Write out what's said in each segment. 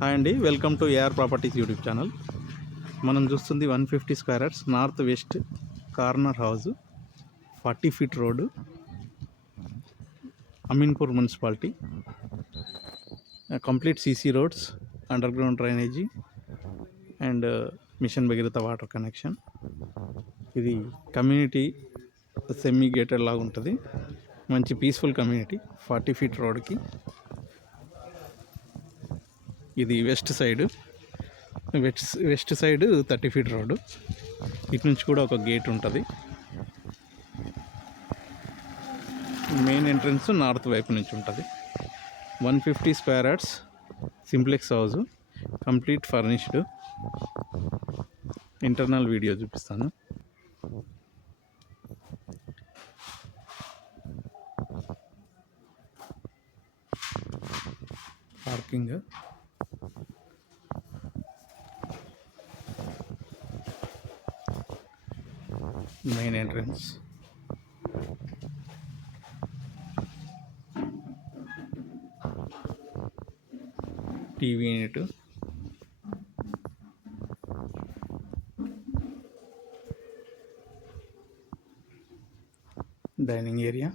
హాయ్ అండి, welcome to AR properties YouTube channel. మనం చూస్తుంది 150 square yards north west corner house, 40 feet road, Ameenpur municipality. Complete CC roads, underground drainage and mission Bhagiratha water connection. ఇది community semi gated లాగా ఉంటుంది. మంచి peaceful community. 40 ఫీట్ రోడ్కి ఇది west side 30 feet road. ఇటు నుంచి కూడా ఒక గేట్ ఉంటుంది. మెయిన్ ఎంట్రన్స్ నార్త్ వైపు నుంచి ఉంటుంది. 150 square yards simplex house, complete furnished. Internal video చూపిస్తాను. Parking, main entrance, TV unit, dining area,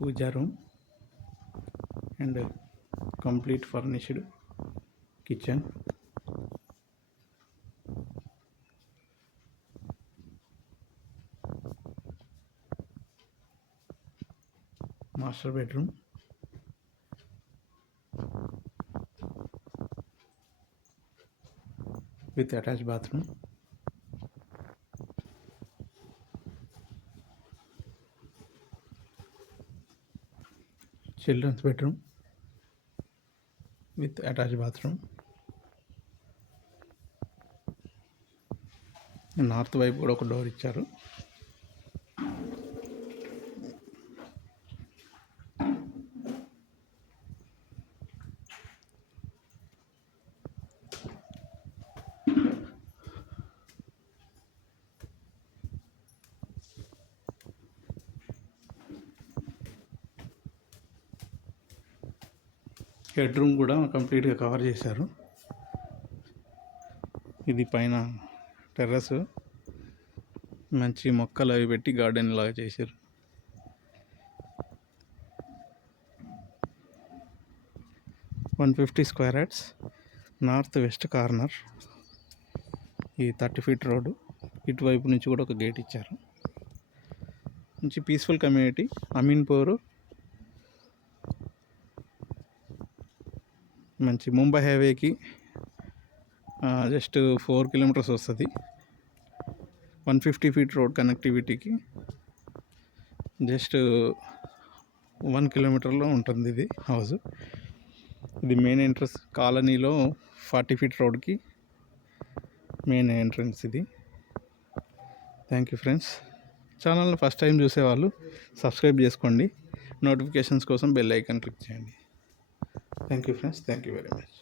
pooja room and complete furnished kitchen. Master bedroom, with attach bathroom. Children's bedroom with attach bathroom. North వైపు కూడా ఒక డోర్ ఇచ్చారు. Head room కూడా కంప్లీట్గా కవర్ చేశారు. ఇది పైన టెర్రస్, మంచి మొక్కలు అవి పెట్టి గార్డెన్ లాగా చేశారు. వన్ 150 square yards north west corner. ఈ 30 ఫీట్ రోడ్డు. ఇటువైపు నుంచి కూడా ఒక గేట్ ఇచ్చారు. మంచి పీస్ఫుల్ కమ్యూనిటీ. అమీన్పూర్ మంచి ముంబై హైవేకి జస్ట్ 4 కిలోమీటర్స్ వస్తుంది. 150 ఫీట్ రోడ్ కనెక్టివిటీకి జస్ట్ 1 కిలోమీటర్లో ఉంటుంది ఇది హౌస్. ఇది మెయిన్ ఎంట్రన్స్ కాలనీలో 40 ఫీట్ రోడ్కి మెయిన్ ఎంట్రన్స్ ఇది. Thank you friends. ఛానల్ని ఫస్ట్ టైం చూసేవాళ్ళు సబ్స్క్రైబ్ చేసుకోండి. నోటిఫికేషన్స్ కోసం బెల్ ఐకాన్ క్లిక్ చేయండి. Thank you friends. Thank you very much.